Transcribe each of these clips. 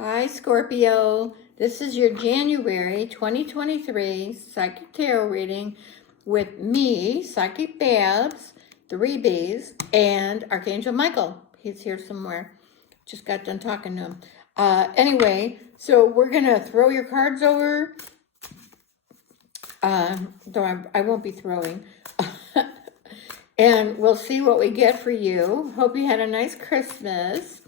Hi, Scorpio. This is your January 2023 Psychic Tarot reading with me, Psychic Babbs, 3Bs, and Archangel Michael. He's here somewhere. Just got done talking to him. Anyway, so we're going to throw your cards over. Though I won't be throwing. And we'll see what we get for you. Hope you had a nice Christmas.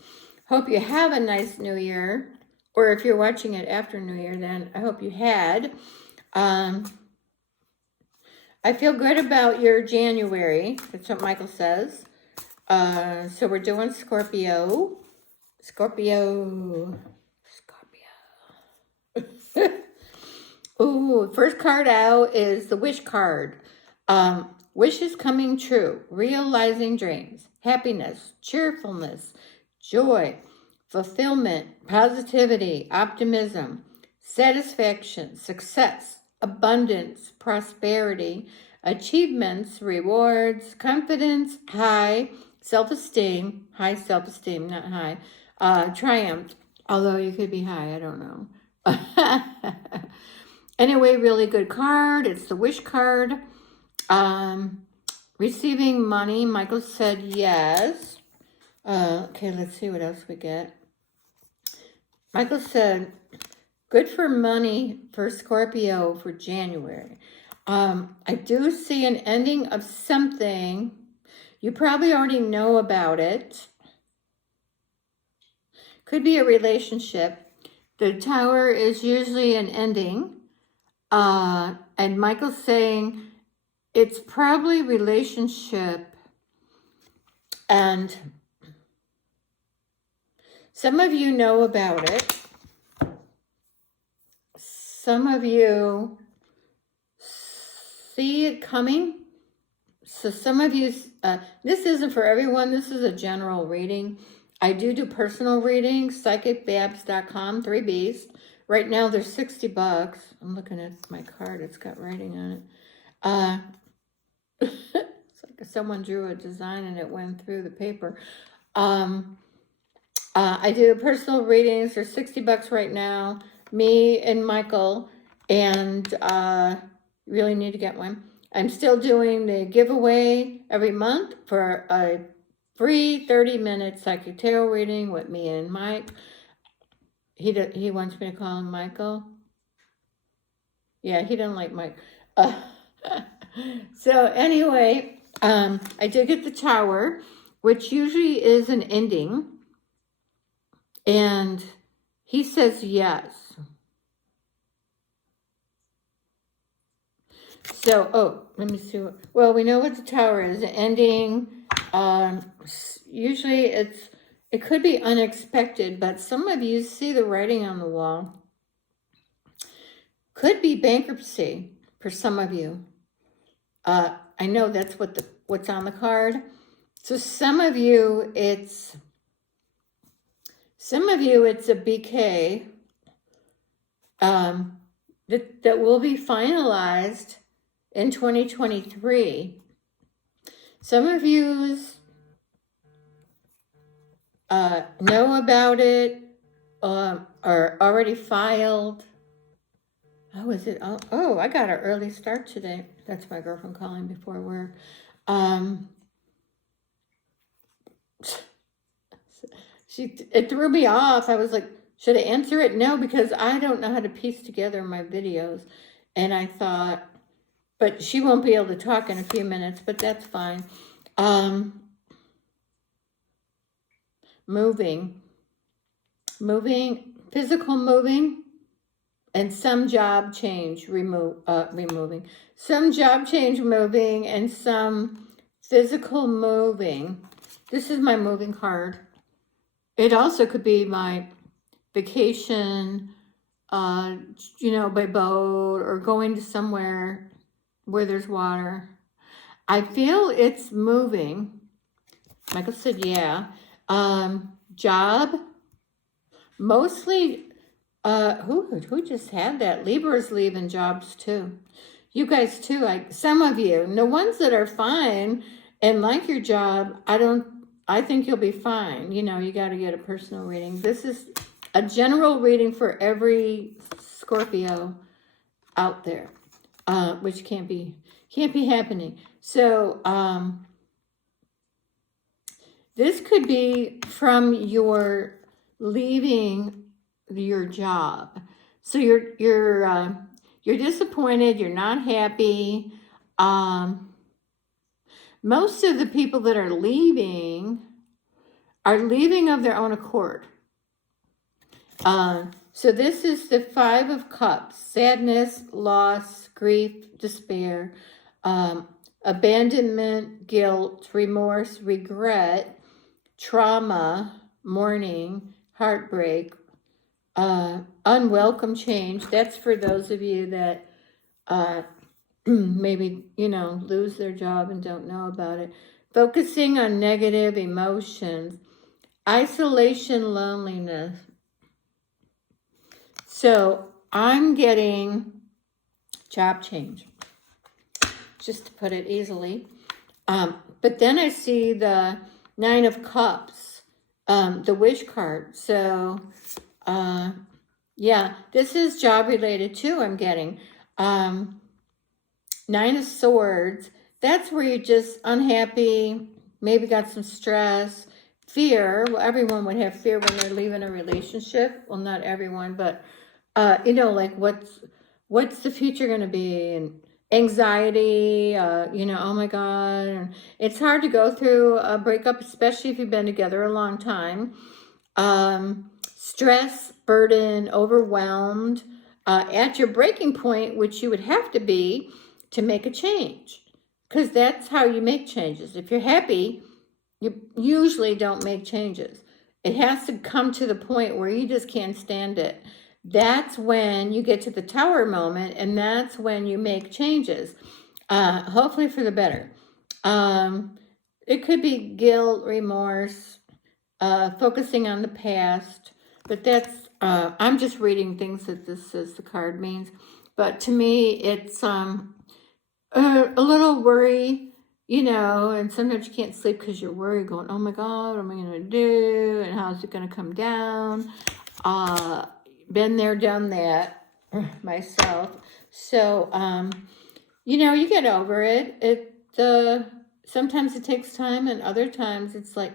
Hope you have a nice New Year. Or if you're watching it after New Year, then I hope you had. I feel good about your January. That's what Michael says. So we're doing Scorpio. Scorpio. Ooh, first card out is the Wish card. Wishes coming true, realizing dreams, happiness, cheerfulness, joy, fulfillment, positivity, optimism, satisfaction, success, abundance, prosperity, achievements, rewards, confidence, high self-esteem, not high, triumph, although you could be high, I don't know. Anyway, really good card. It's the Wish card. Receiving money. Michael said yes. Okay, let's see what else we get. Michael said, good for money for Scorpio for January. I do see an ending of something. You probably already know about it. Could be a relationship. The Tower is usually an ending. And Michael's saying it's probably relationship, and some of you know about it. Some of you see it coming. So some of you, this isn't for everyone. This is a general reading. I do personal readings, psychicbabbs.com, 3Bs. Right now, they're $60. I'm looking at my card. It's got writing on it. It's like someone drew a design and it went through the paper. I do personal readings. They're $60 right now. Me and Michael. And really need to get one. I'm still doing the giveaway every month for a free 30-minute psychic tarot reading with me and Mike. He wants me to call him Michael. Yeah, he doesn't like Mike. So anyway, I did get the Tower, which usually is an ending. And he says yes. So, let me see. Well, we know what the Tower is. An ending. Usually it could be unexpected, but some of you see the writing on the wall. Could be bankruptcy for some of you. I know that's what's on the card. So some of you it's a BK that will be finalized in 2023. Some of you know about it, are already filed. Oh, is it? Oh, I got an early start today. That's my girlfriend calling before work. It threw me off. I was like, should I answer it? No, because I don't know how to piece together my videos. And I thought, but she won't be able to talk in a few minutes, but that's fine. Moving, physical moving, and some job change removing. Some job change moving and some physical moving. This is my moving card. It also could be my vacation, by boat or going to somewhere where there's water. I feel it's moving. Michael said, yeah. Job, mostly, who just had that? Libra's leaving jobs too. You guys too, some of you, the ones that are fine and like your job, I think you'll be fine. You got to get a personal reading. This is a general reading for every Scorpio out there, which can't be happening. So this could be from your leaving your job. So you're disappointed. You're not happy. Most of the people that are leaving of their own accord. So this is the 5 of Cups: sadness, loss, grief, despair, abandonment, guilt, remorse, regret, trauma, mourning, heartbreak, unwelcome change. That's for those of you that maybe, lose their job and don't know about it. Focusing on negative emotions, isolation, loneliness. So I'm getting job change, just to put it easily. But then I see the 9 of Cups, the wish card. So, yeah, this is job related too, I'm getting. 9 of Swords, that's where you're just unhappy, maybe got some stress, fear. Well, everyone would have fear when they're leaving a relationship. Well, not everyone, but, like what's the future going to be? And anxiety, oh my God. And it's hard to go through a breakup, especially if you've been together a long time. Stress, burden, overwhelmed, at your breaking point, which you would have to be to make a change, because that's how you make changes. If you're happy, you usually don't make changes. It has to come to the point where you just can't stand it. That's when you get to the Tower moment, and that's when you make changes, hopefully for the better. It could be guilt, remorse, focusing on the past, but that's, I'm just reading things that this says the card means. But to me, it's a little worry, and sometimes you can't sleep because you're worried, going, oh my God, what am I going to do? And how's it going to come down? Been there, done that myself. So, you get over it. Sometimes it takes time, and other times it's like,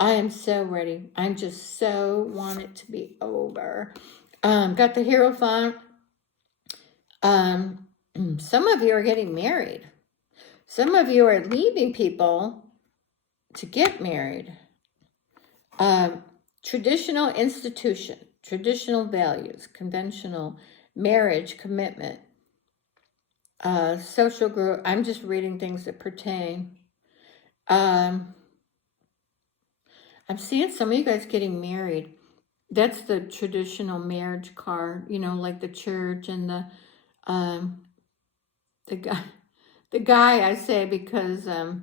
I am so ready. I'm just so want it to be over. Got the Hierophant. Some of you are getting married. Some of you are leaving people to get married. Traditional institution, traditional values, conventional marriage, commitment, social group. I'm just reading things that pertain. I'm seeing some of you guys getting married. That's the traditional marriage card, like the church and the guy I say because God,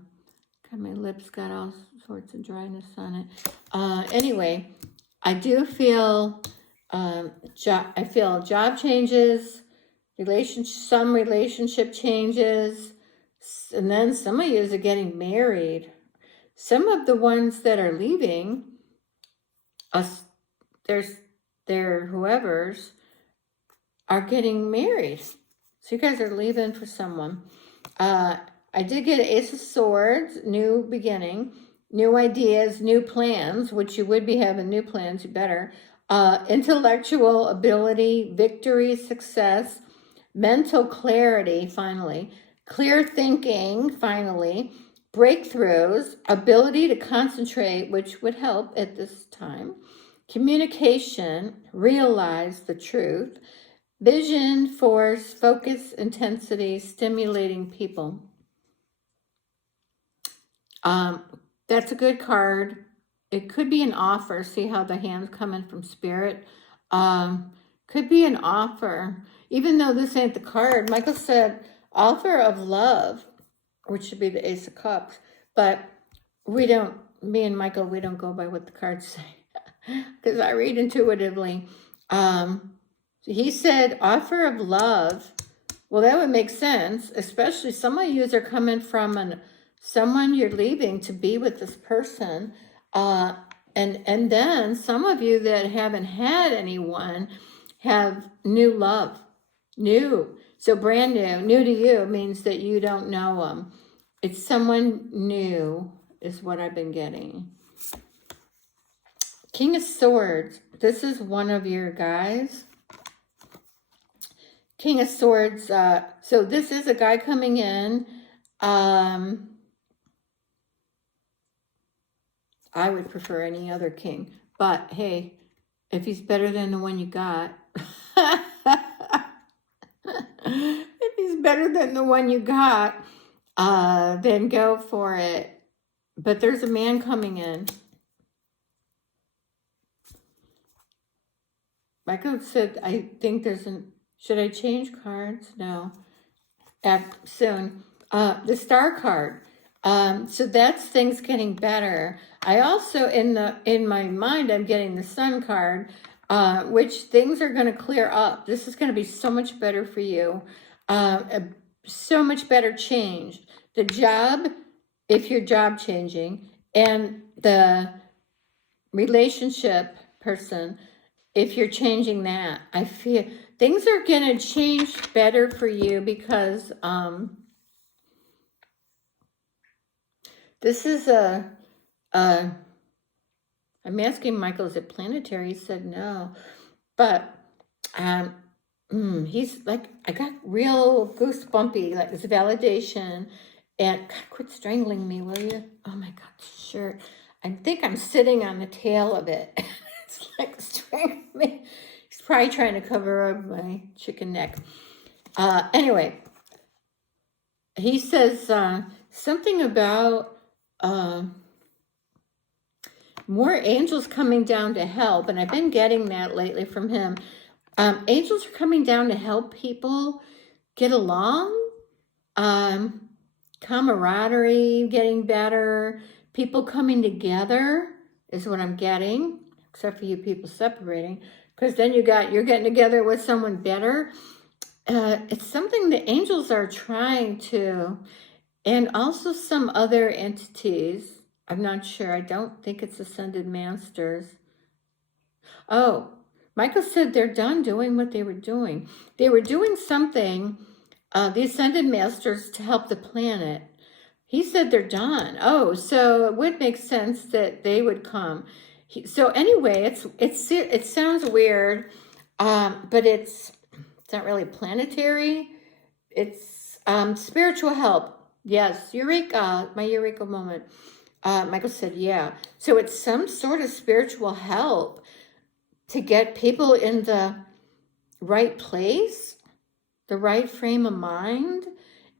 my lips got all sorts of dryness on it. Anyway, I do feel I feel job changes, some relationship changes, and then some of you are getting married. Some of the ones that are leaving us, their whoever's are getting married. So you guys are leaving for someone. I did get an Ace of Swords, new beginning, new ideas, new plans, which you would be having new plans, you better. Intellectual ability, victory, success, mental clarity, finally, clear thinking, finally, breakthroughs, ability to concentrate, which would help at this time, communication, realize the truth, vision, force, focus, intensity, stimulating people. That's a good card. It could be an offer. See how the hands come in from Spirit. Could be an offer. Even though this ain't the card, Michael said offer of love, which should be the Ace of Cups. But me and Michael, we don't go by what the cards say. Because I read intuitively. He said offer of love. Well, that would make sense, especially some of you are coming from someone you're leaving to be with this person. And then some of you that haven't had anyone have new love. New. So brand new. New to you means that you don't know them. It's someone new is what I've been getting. King of Swords. This is one of your guys. King of Swords. So this is a guy coming in. I would prefer any other king. But hey, if he's better than the one you got. If he's better than the one you got, then go for it. But there's a man coming in. Michael said, I think there's an... Should I change cards? No. Soon. The star card. So that's things getting better. I also, in my mind, I'm getting the sun card, which things are going to clear up. This is going to be so much better for you. So much better change. The job, if you're job changing, and the relationship person, if you're changing that, I feel things are going to change better for you because this is I'm asking Michael, is it planetary? He said no. But he's like, I got real goosebumpy, like this validation. And God, quit strangling me, will you? Oh my God, sure. I think I'm sitting on the tail of it. It's like strangling me. He's probably trying to cover up my chicken neck. Anyway, he says something about more angels coming down to help. And I've been getting that lately from him. Angels are coming down to help people get along. Camaraderie getting better. People coming together is what I'm getting. Except for you people separating. Because then you're getting together with someone better. It's something the angels are trying to. And also some other entities. I'm not sure. I don't think it's Ascended Masters. Oh, Michael said they're done doing what they were doing. They were doing something, the Ascended Masters, to help the planet. He said they're done. Oh, so it would make sense that they would come. So anyway, it sounds weird, but it's not really planetary. It's spiritual help. Yes, Eureka, my Eureka moment. Michael said, yeah. So it's some sort of spiritual help to get people in the right place, the right frame of mind,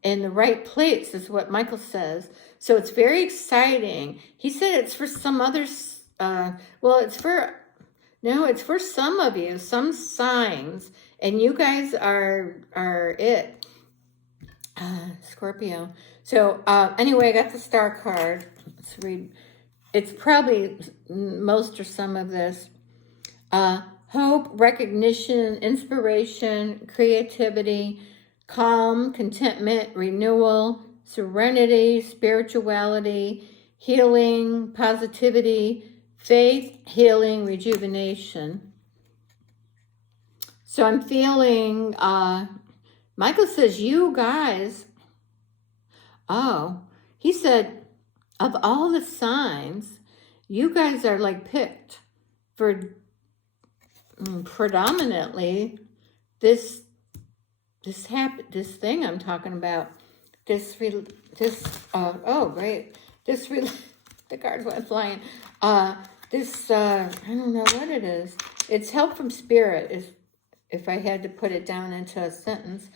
and the right place is what Michael says. So it's very exciting. He said it's for some others. It's for some of you, some signs, and you guys are it. Scorpio. So anyway, I got the star card. Let's read. It's probably most or some of this. Hope, recognition, inspiration, creativity, calm, contentment, renewal, serenity, spirituality, healing, positivity, faith, healing, rejuvenation. So I'm feeling, Michael says, you guys, he said, of all the signs, you guys are like picked for predominantly this thing I'm talking about. The cards went flying. I don't know what it is. It's help from spirit, if I had to put it down into a sentence.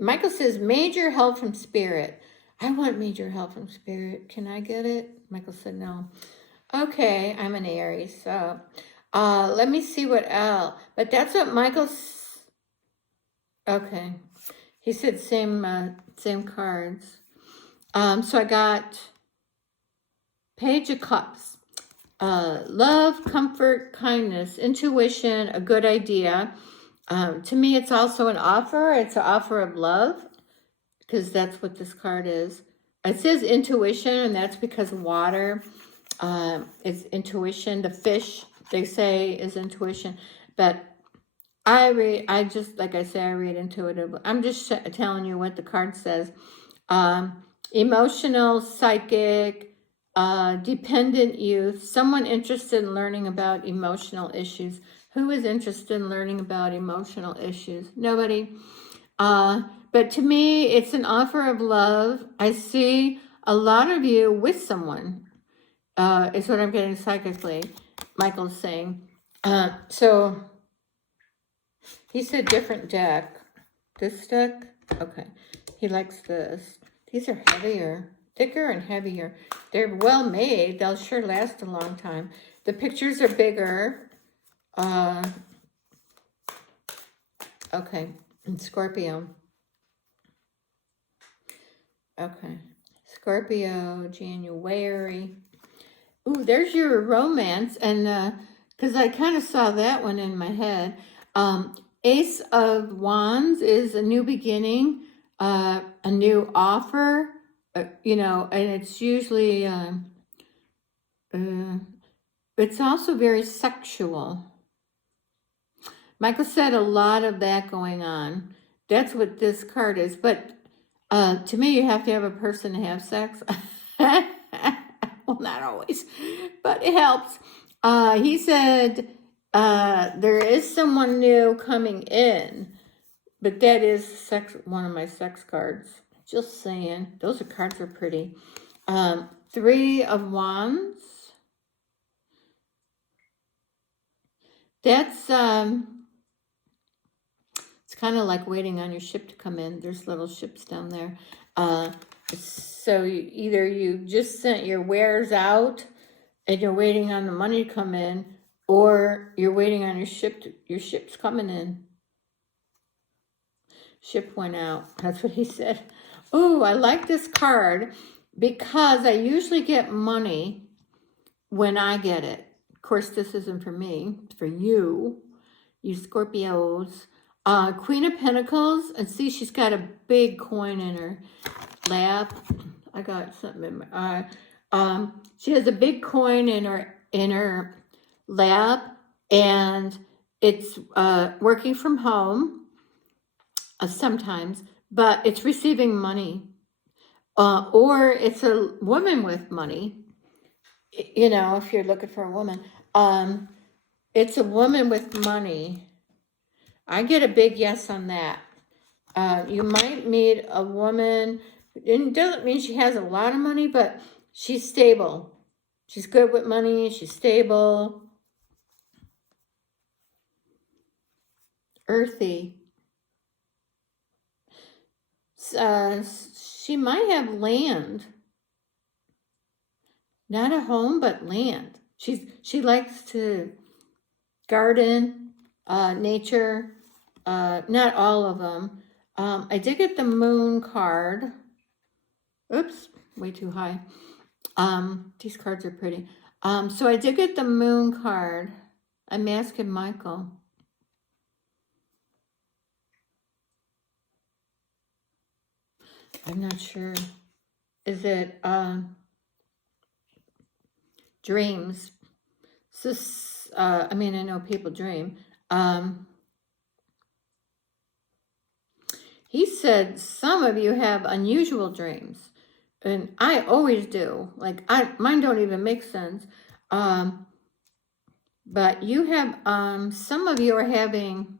Michael says major help from spirit. I want major help from spirit. Can I get it? Michael said no. Okay, I'm an Aries, so let me see what else. But that's what Michael's. Okay, he said same cards. So I got Page of Cups. Love, comfort, kindness, intuition, a good idea. To me, it's also an offer. It's an offer of love, because that's what this card is. It says intuition, and that's because water is intuition. The fish, they say, is intuition. But I just, like I say, I read intuitive. I'm just telling you what the card says. Emotional, psychic, dependent youth, someone interested in learning about emotional issues. Who is interested in learning about emotional issues? Nobody. But to me, it's an offer of love. I see a lot of you with someone, is what I'm getting psychically. Michael's saying. So he said different deck. This deck? Okay. He likes this. These are heavier, thicker and heavier. They're well made. They'll sure last a long time. The pictures are bigger. Okay. And Scorpio. Okay. Scorpio, January. Ooh, there's your romance. And because I kind of saw that one in my head. Ace of Wands is a new beginning, a new offer, you know, and it's usually, it's also very sexual. Michael said a lot of that going on. That's what this card is. But to me, you have to have a person to have sex. Well, not always, but it helps. He said there is someone new coming in, but that is one of my sex cards. Just saying. Those cards are pretty. 3 of Wands. That's, it's kind of like waiting on your ship to come in. There's little ships down there. So either you just sent your wares out and you're waiting on the money to come in, or you're waiting on your ship's coming in. Ship went out. That's what he said. Oh, I like this card because I usually get money when I get it. Of course, this isn't for me. It's for you Scorpios. Queen of Pentacles. And see, she's got a big coin in her lap. I got something in my eye. She has a big coin in her lap, and it's working from home sometimes, but it's receiving money, or it's a woman with money. You know, if you're looking for a woman, it's a woman with money. I get a big yes on that. You might meet a woman. It doesn't mean she has a lot of money, but she's stable. She's good with money. She's stable. Earthy. She might have land. Not a home, but land. She likes to garden, nature. Not all of them. I did get the moon card. Oops, way too high. These cards are pretty. So I did get the moon card. I'm asking Michael. I'm not sure. Is it dreams? So, I mean, I know people dream. He said some of you have unusual dreams. And I always do. Like, mine don't even make sense. But you have, some of you are having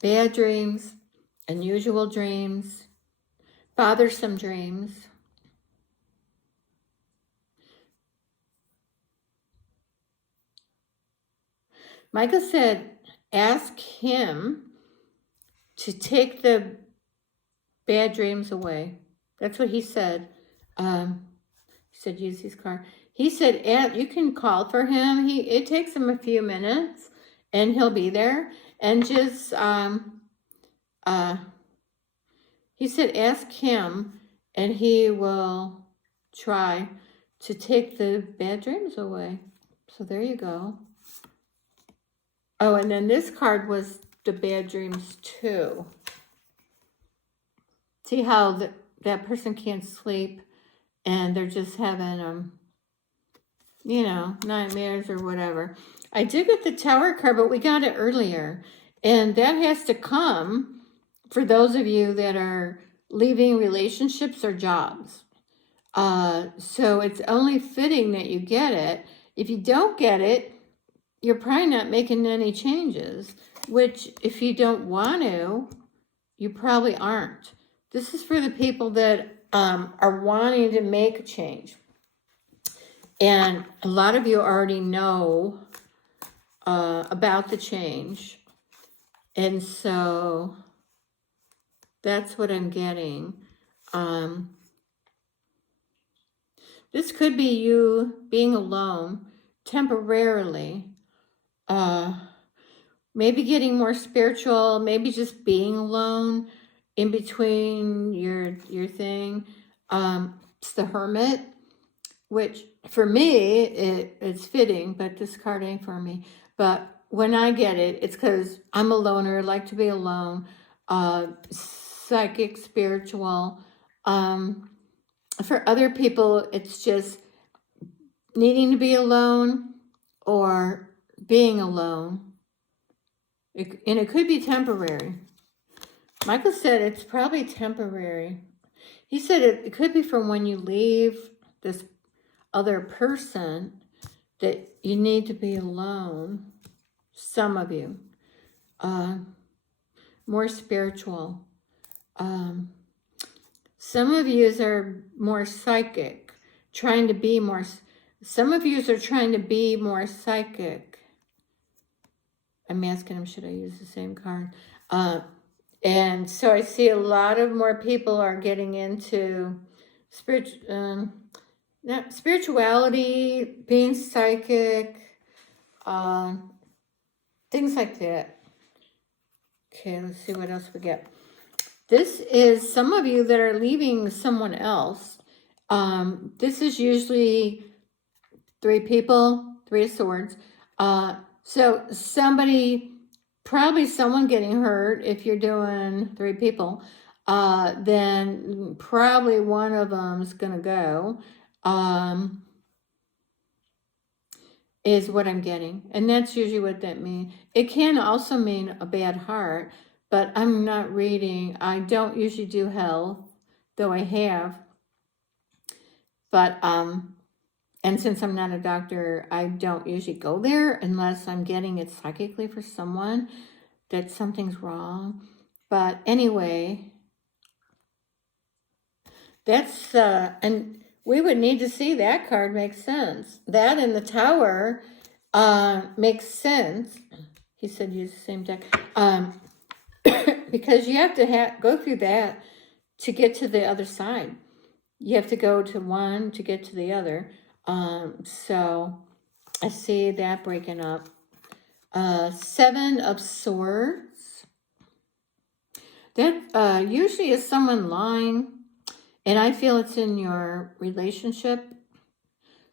bad dreams, unusual dreams, bothersome dreams. Michael said, ask him to take the bad dreams away. That's what he said. He said, use his card. He said, you can call for him. It takes him a few minutes, and he'll be there. And just, he said, ask him, and he will try to take the bad dreams away. So there you go. Oh, and then this card was the bad dreams too. See how that person can't sleep and they're just having, nightmares or whatever. I did get the Tower card, but we got it earlier. And that has to come for those of you that are leaving relationships or jobs. So it's only fitting that you get it. If you don't get it, you're probably not making any changes, which if you don't want to, you probably aren't. This is for the people that are wanting to make a change. And a lot of you already know about the change. And so that's what I'm getting. This could be you being alone temporarily. Maybe getting more spiritual, maybe just being alone in between your thing. It's the Hermit, which for me, it's fitting, but this card ain't for me. But when I get it, it's because I'm a loner, like to be alone, psychic, spiritual. For other people, it's just needing to be alone or being alone. And it could be temporary. Michael said it's probably temporary. He said it could be from when you leave this other person that you need to be alone. Some of you. More spiritual. Some of you are more psychic. Trying to be more... Some of you are trying to be more psychic. I'm asking him, should I use the same card? And so I see a lot of more people are getting into spirituality, being psychic, things like that. Okay, let's see what else we get. This is some of you that are leaving someone else. This is usually 3 people, 3 of Swords. So somebody, probably someone getting hurt if you're doing 3 people, then probably one of them's going to go, is what I'm getting. And that's usually what that means. It can also mean a bad heart, but I'm not reading. I don't usually do health, though I have. But, and since I'm not a doctor, I don't usually go there unless I'm getting it psychically for someone that something's wrong. But anyway, that's, and we would need to see that card make sense. That and the Tower makes sense. He said use the same deck. Because you have to go through that to get to the other side. You have to go to one to get to the other. So I see that breaking up. 7 of Swords. That usually is someone lying, and I feel it's in your relationship.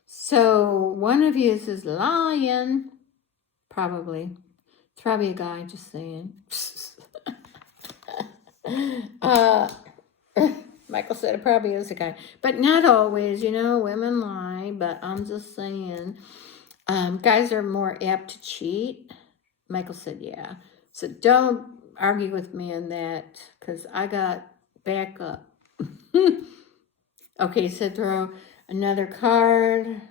So one of you is lying, probably. It's probably a guy, just saying. Michael said it probably is a guy, but not always, women lie, but I'm just saying, guys are more apt to cheat. Michael said, yeah. So don't argue with me on that, because I got backup. Okay, so throw another card.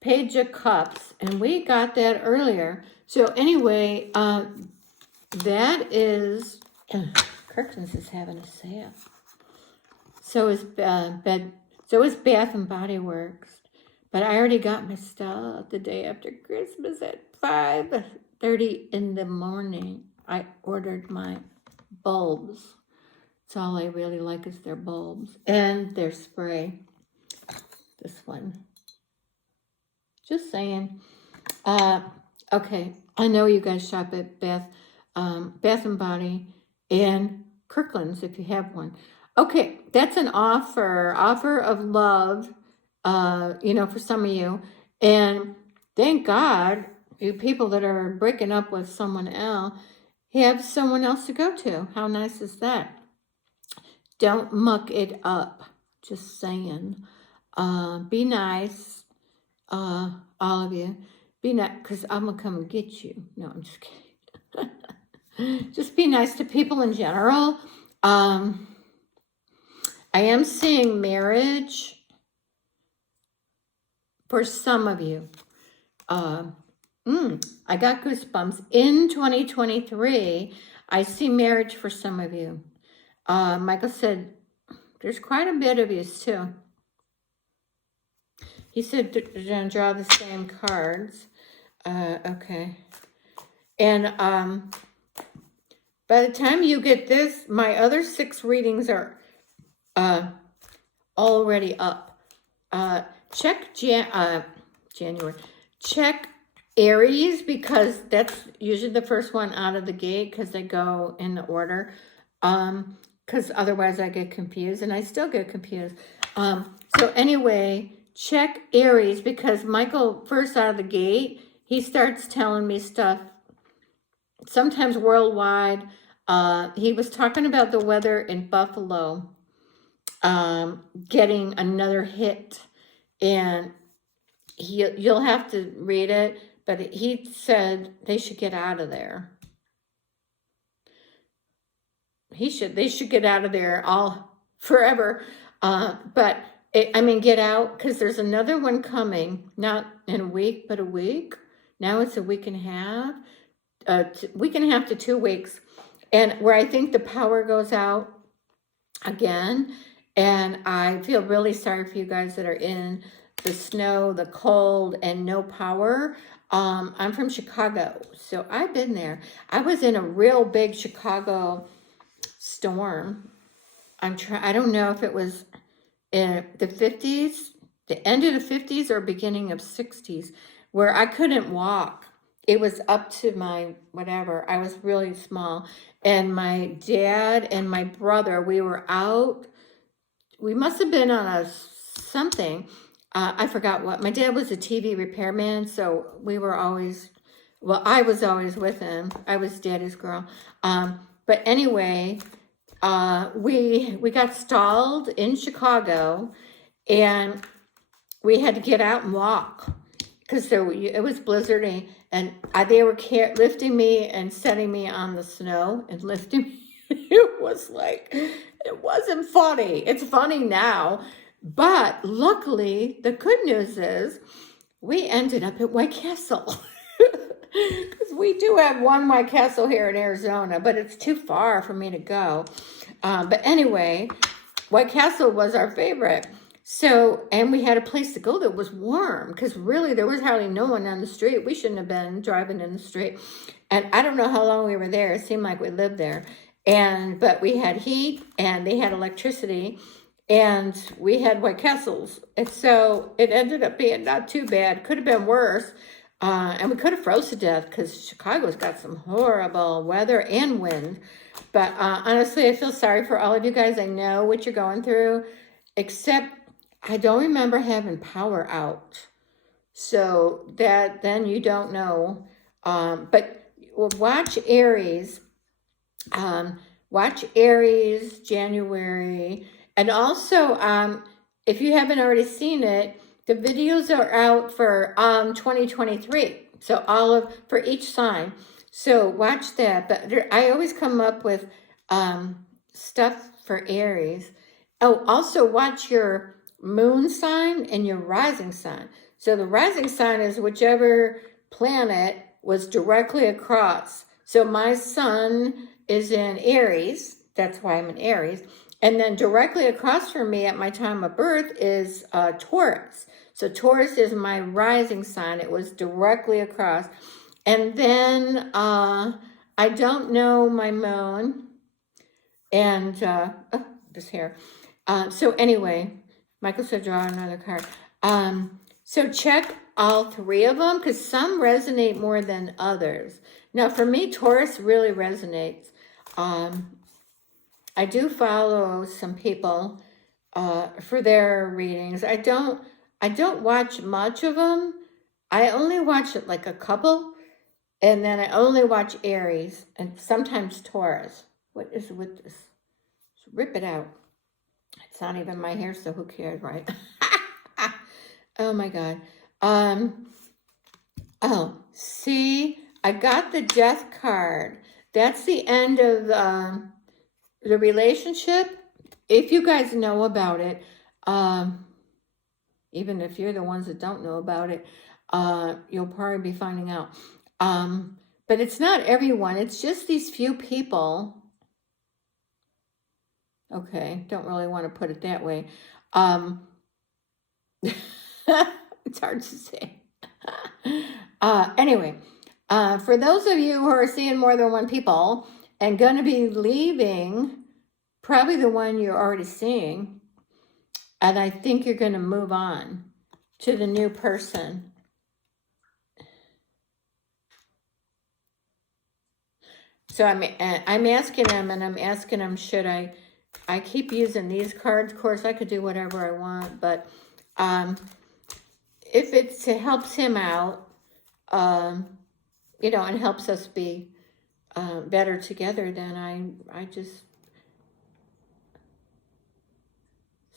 Page of Cups, and we got that earlier. So anyway, that is, Kirkland's is having a sale. So is Bath and Body Works. But I already got my stuff the day after Christmas at 5:30 in the morning. I ordered my bulbs. That's all I really like is their bulbs and their spray. This one. Just saying. Okay, I know you guys shop at Bath and Body and Kirkland's if you have one. Okay, that's an offer of love, for some of you. And thank God, you people that are breaking up with someone else, have someone else to go to. How nice is that? Don't muck it up. Just saying. Be nice, all of you. Be nice, because I'm going to come and get you. No, I'm just kidding. Just be nice to people in general. I am seeing marriage for some of you. I got goosebumps. In 2023, I see marriage for some of you. Michael said, there's quite a bit of you too. He said, draw the same cards. Okay. And by the time you get this, my other 6 readings are already up. Check January. Check Aries, because that's usually the first one out of the gate, because they go in the order. Because otherwise I get confused, and I still get confused. So anyway, check Aries, because Michael, first out of the gate, he starts telling me stuff, sometimes worldwide. He was talking about the weather in Buffalo, getting another hit, and you'll have to read it, but he said they should get out of there. They should get out of there all forever. But get out, because there's another one coming, not in a week, but a week. Now it's a week and a half, week and a half to 2 weeks, and where I think the power goes out again. And I feel really sorry for you guys that are in the snow, the cold, and no power. I'm from Chicago, so I've been there. I was in a real big Chicago storm. I don't know if it was in the 50s, the end of the 50s or beginning of 60s, where I couldn't walk. It was up to my whatever. I was really small. And my dad and my brother, we were out. We must have been on something. I forgot what. My dad was a TV repairman, so we were always, I was always with him. I was daddy's girl. But anyway, we got stalled in Chicago, and we had to get out and walk, because it was blizzarding, and they were lifting me and setting me on the snow and lifting me. It was like, it wasn't funny. It's funny now, but luckily the good news is we ended up at White Castle. Because we do have one White Castle here in Arizona, but it's too far for me to go. But anyway, White Castle was our favorite. So, and we had a place to go that was warm, because really there was hardly no one on the street. We shouldn't have been driving in the street. And I don't know how long we were there. It seemed like we lived there. But we had heat, and they had electricity, and we had White Castles. And so it ended up being not too bad. Could have been worse. And we could have froze to death, because Chicago's got some horrible weather and wind. But honestly, I feel sorry for all of you guys. I know what you're going through, except I don't remember having power out. So then you don't know. But watch Aries. Watch Aries, January. And also, if you haven't already seen it, the videos are out for 2023. So for each sign. So watch that. But I always come up with stuff for Aries. Oh, also watch your moon sign and your rising sign. So the rising sign is whichever planet was directly across. So my sun is in Aries. That's why I'm in Aries. And then directly across from me at my time of birth is Taurus. So Taurus is my rising sign. It was directly across. And then I don't know my moon. And this hair. So anyway, Michael said draw another card. So check all 3 of them, because some resonate more than others. Now for me, Taurus really resonates. I do follow some people for their readings. I don't watch much of them. I only watch like a couple. And then I only watch Aries and sometimes Taurus. What is with this? Just rip it out. It's not even my hair, so who cares, right? Oh my God. Oh, see, I got the death card. That's the end of the relationship. If you guys know about it, even if you're the ones that don't know about it, you'll probably be finding out. But it's not everyone. It's just these few people. Okay, don't really want to put it that way. It's hard to say. Anyway, for those of you who are seeing more than one people and going to be leaving, probably the one you're already seeing, and I think you're going to move on to the new person. So I'm asking him, and I'm asking him, should I keep using these cards? Of course, I could do whatever I want, but if it helps him out, you know, and helps us be better together, then I just,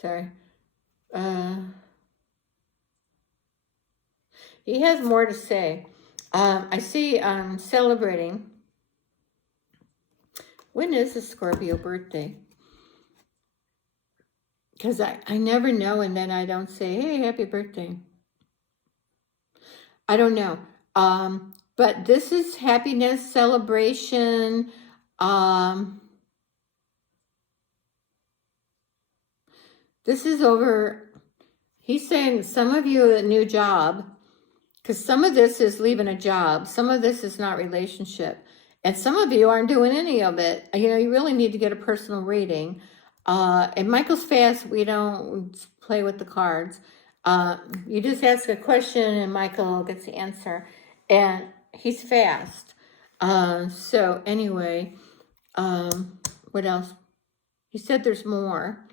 sorry. He has more to say. I see celebrating. When is the Scorpio birthday? Because I never know, and then I don't say, hey, happy birthday. I don't know. But this is happiness, celebration. This is over. He's saying some of you a new job, because some of this is leaving a job. Some of this is not relationship. And some of you aren't doing any of it. You know, you really need to get a personal reading. And Michael's fast. We don't play with the cards. You just ask a question and Michael gets the answer. And he's fast. So anyway, what else? He said there's more.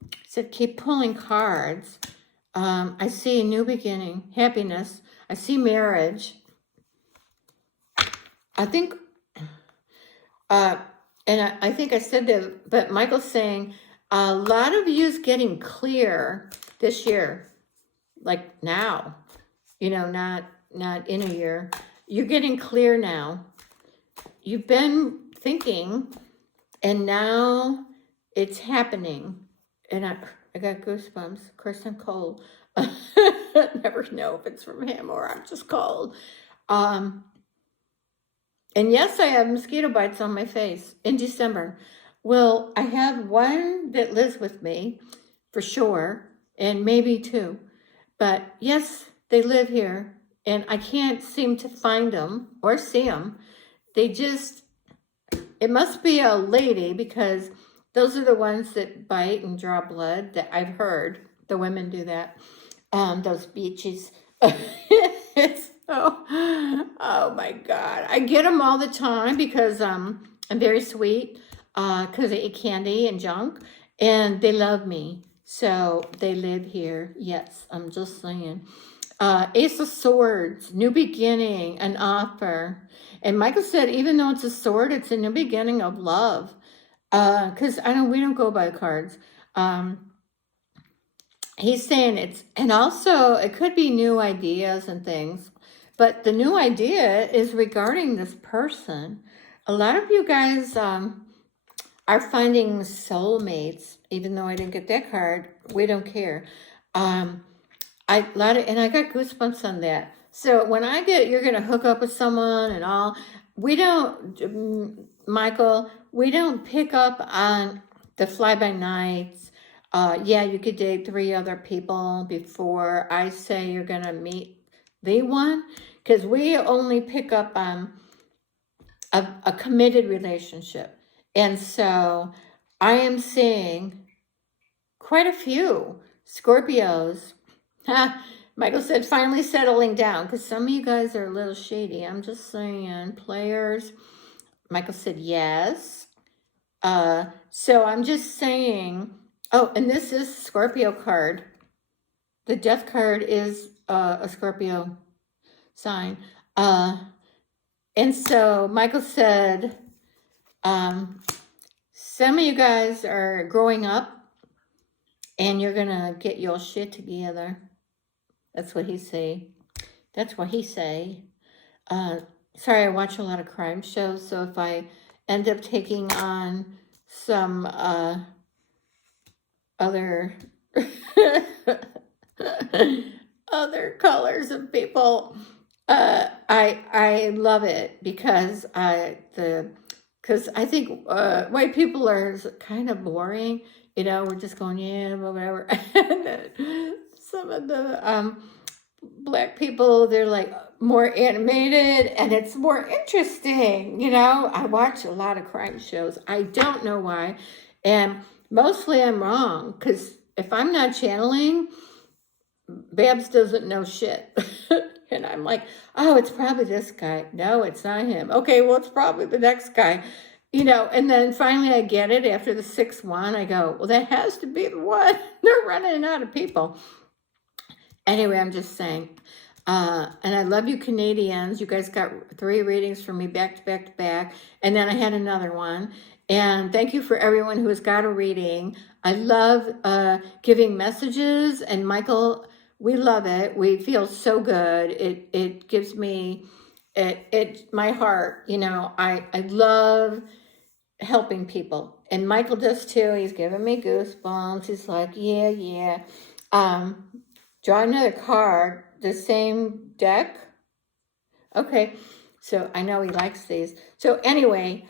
He said keep pulling cards. I see a new beginning, happiness. I see marriage. I think, and I think I said that, but Michael's saying a lot of you is getting clear this year, like now, you know, not in a year. You're getting clear now. You've been thinking, and now it's happening. And I got goosebumps. Of course, I'm cold. Never know if it's from him or I'm just cold. And yes, I have mosquito bites on my face in December. Well, I have one that lives with me for sure, and maybe two. But yes, they live here, and I can't seem to find them or see them. They just, it must be a lady, because those are the ones that bite and draw blood that I've heard. The women do that. Those beaches. Oh my God. I get them all the time because I'm very sweet, because I eat candy and junk, and they love me. So they live here. Yes, I'm just saying. Ace of Swords, new beginning, an offer. And Michael said, even though it's a sword, it's a new beginning of love. Because we don't go by cards. He's saying it's, and also it could be new ideas and things, but the new idea is regarding this person. A lot of you guys are finding soulmates, even though I didn't get that card. We don't care. And I got goosebumps on that. So when I get, you're going to hook up with someone and all, we don't, Michael, we don't pick up on the fly-by-nights. Yeah, you could date 3 other people before I say you're going to meet the one, because we only pick up on a committed relationship. And so I am seeing quite a few Scorpios. Michael said finally settling down, because some of you guys are a little shady. I'm just saying, players. Michael said yes. So I'm just saying, oh, and this is Scorpio card. The death card is a Scorpio sign. And so Michael said, some of you guys are growing up and you're going to get your shit together. That's what he say. That's what he say. Sorry, I watch a lot of crime shows, so if I end up taking on some other other colors of people, I love it because I think white people are kind of boring. You know, we're just going, yeah, whatever. And then some of the Black people, they're like more animated and it's more interesting. You know, I watch a lot of crime shows. I don't know why. And mostly I'm wrong because if I'm not channeling, Babbs doesn't know shit. And I'm like, oh, it's probably this guy. No, it's not him. Okay, well, it's probably the next guy. You know, and then finally I get it after the sixth one. I go, well, that has to be the one. They're running out of people. Anyway, I'm just saying. And I love you Canadians. You guys got 3 readings from me back to back to back. And then I had another one. And thank you for everyone who has got a reading. I love giving messages. And Michael, we love it. We feel so good. It gives me, my heart, you know, I love helping people. And Michael does too. He's giving me goosebumps. He's like, yeah. Draw another card, the same deck. Okay, so I know he likes these. So anyway,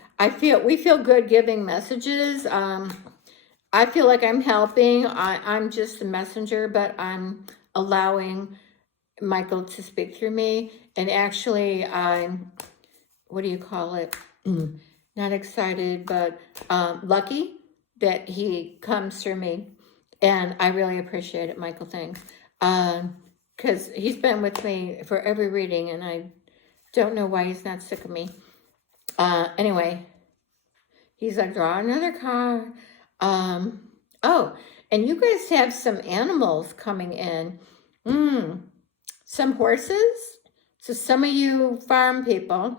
we feel good giving messages. I feel like I'm helping. I'm just the messenger, but I'm allowing Michael to speak through me. And actually, I'm, what do you call it? Not excited, but lucky that he comes through me. And I really appreciate it, Michael. Thanks. Because he's been with me for every reading, and I don't know why he's not sick of me. Anyway, he's like, draw another card. Oh, and you guys have some animals coming in. Some horses. So some of you farm people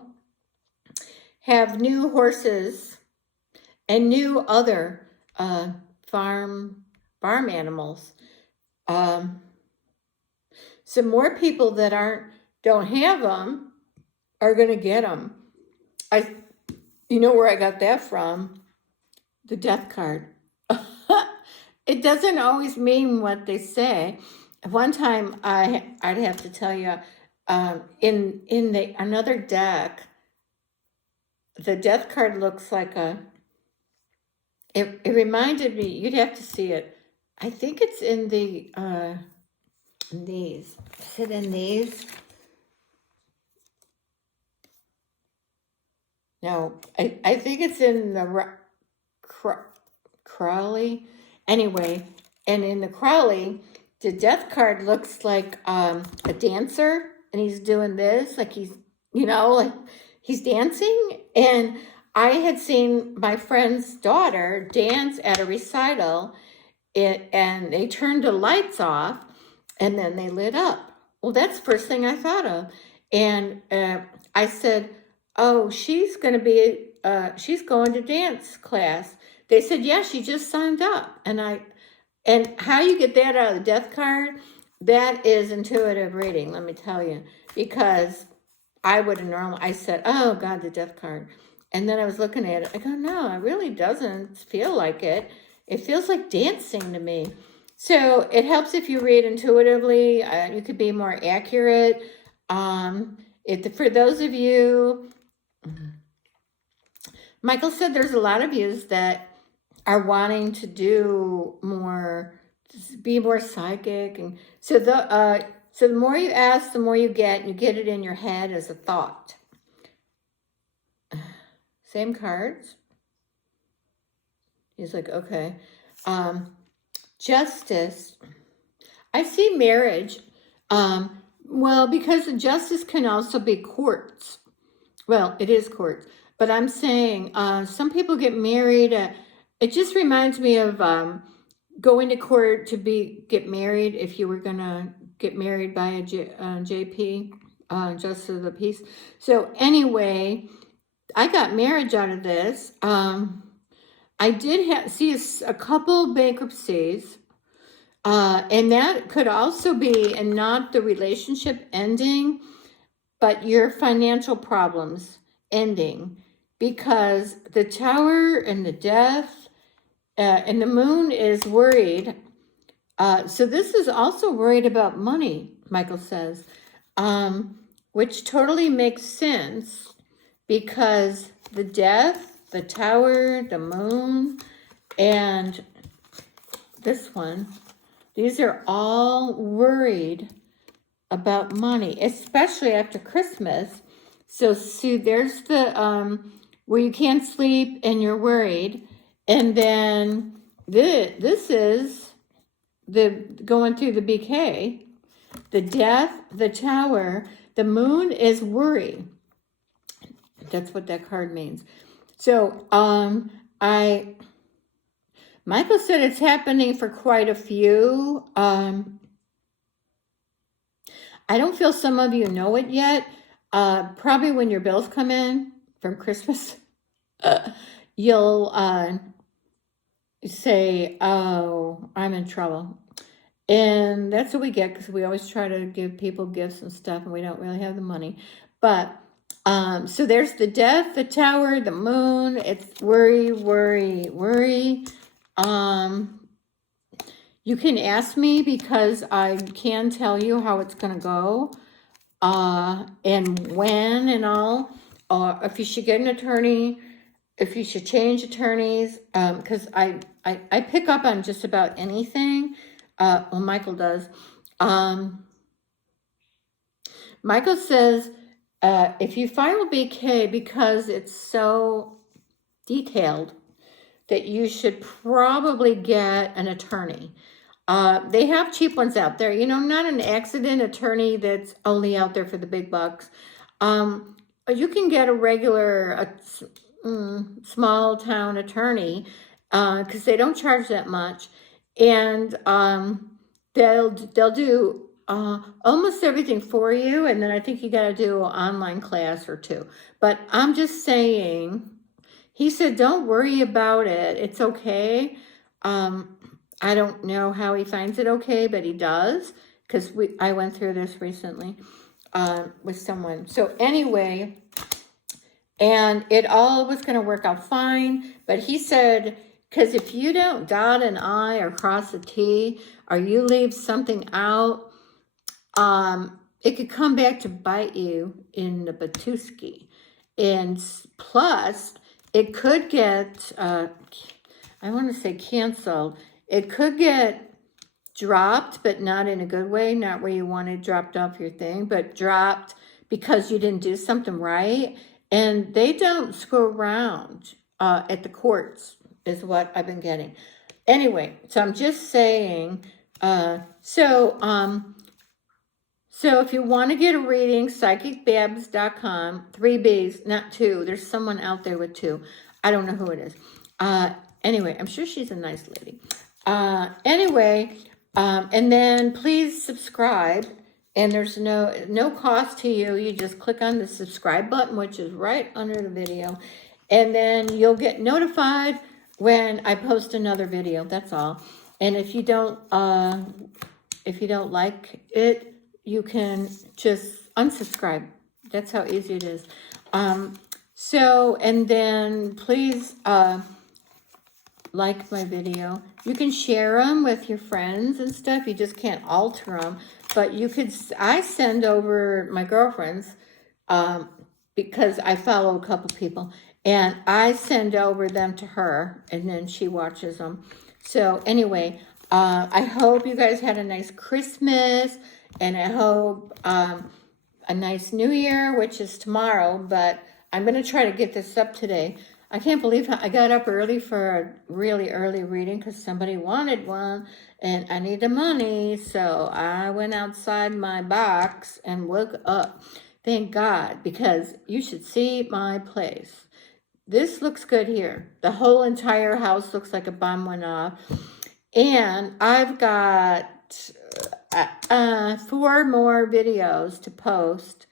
have new horses and new other farm animals. Some more people that don't have them are going to get them. You know where I got that from? The death card. It doesn't always mean what they say. One time I'd have to tell you, in another deck, the death card looks like it reminded me, you'd have to see it. I think it's in the these. Is it in these? No, I think it's in the Crowley. Anyway, and in the Crowley, the death card looks like a dancer, and he's doing this, like he's, you know, like he's dancing. And I had seen my friend's daughter dance at a recital, and they turned the lights off, and then they lit up. Well, that's the first thing I thought of. And I said, oh, she's going to dance class. They said, yeah, she just signed up. And how you get that out of the death card, that is intuitive reading, let me tell you. Because I said, oh, God, the death card. And then I was looking at it. I go, no, it really doesn't feel like it. It feels like dancing to me. So it helps if you read intuitively. You could be more accurate. For those of you, Michael said there's a lot of you that are wanting to do more, be more psychic. And so the more you ask, the more you get, and you get it in your head as a thought. Same cards. He's like, okay. Justice. I see marriage. Well, because the justice can also be courts. Well, it is courts. But I'm saying some people get married. It just reminds me of going to court to get married if you were going to get married by a JP. Justice of the Peace. So anyway, I got marriage out of this. I did see a couple bankruptcies. And that could also be, and not the relationship ending, but your financial problems ending, because the Tower and the Death and the Moon is worried. So this is also worried about money, Michael says, which totally makes sense, because the Death, the Tower, the Moon, and this one, these are all worried about money, especially after Christmas. So see, there's the where you can't sleep and you're worried, and then this is the going through the BK, the Death, the Tower, the Moon is worry. That's what that card means. So Michael said it's happening for quite a few. I don't feel some of you know it yet. Probably when your bills come in from Christmas, you'll say, oh, I'm in trouble. And that's what we get, because we always try to give people gifts and stuff, and we don't really have the money. But so there's the Death, the Tower, the Moon. It's worry, worry, worry. You can ask me, because I can tell you how it's going to go, and when and all, if you should get an attorney, if you should change attorneys, because I pick up on just about anything. Well, Michael does. Michael says, if you file BK, because it's so detailed, that you should probably get an attorney. They have cheap ones out there, not an accident attorney that's only out there for the big bucks. You can get a regular, small town attorney, because they don't charge that much, and they'll do almost everything for you, and then I think you got to do an online class or two. But I'm just saying, he said, don't worry about it. It's okay. I don't know how he finds it okay, but he does, because I went through this recently with someone. So anyway, and it all was going to work out fine, but he said, because if you don't dot an I or cross a T, or you leave something out, it could come back to bite you in the Batuski. And plus, it could get, I want to say canceled. It could get dropped, but not in a good way, not where you want it dropped off your thing, but dropped because you didn't do something right. And they don't screw around at the courts, is what I've been getting. Anyway, so I'm just saying, so if you want to get a reading, psychicbabbs.com, 3 B's, not 2. There's someone out there with 2. I don't know who it is. Anyway, I'm sure she's a nice lady. Anyway, and then please subscribe. And there's no cost to you. You just click on the subscribe button, which is right under the video. And then you'll get notified when I post another video. That's all. And if you don't like it, you can just unsubscribe. That's how easy it is. And then please like my video. You can share them with your friends and stuff. You just can't alter them. But I send over my girlfriend's, because I follow a couple people, and I send over them to her, and then she watches them. So anyway, I hope you guys had a nice Christmas, and I hope a nice New Year, which is tomorrow, but I'm going to try to get this up today. I can't believe I got up early for a really early reading, because somebody wanted one, and I need the money, so I went outside my box and woke up. Thank God, because you should see my place. This looks good here. The whole entire house looks like a bomb went off. And I've got 4 more videos to post.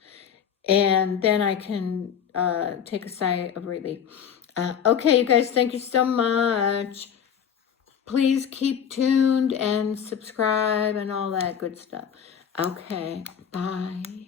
And then I can take a sigh of relief. Okay, you guys, thank you so much. Please keep tuned and subscribe and all that good stuff. Okay, bye.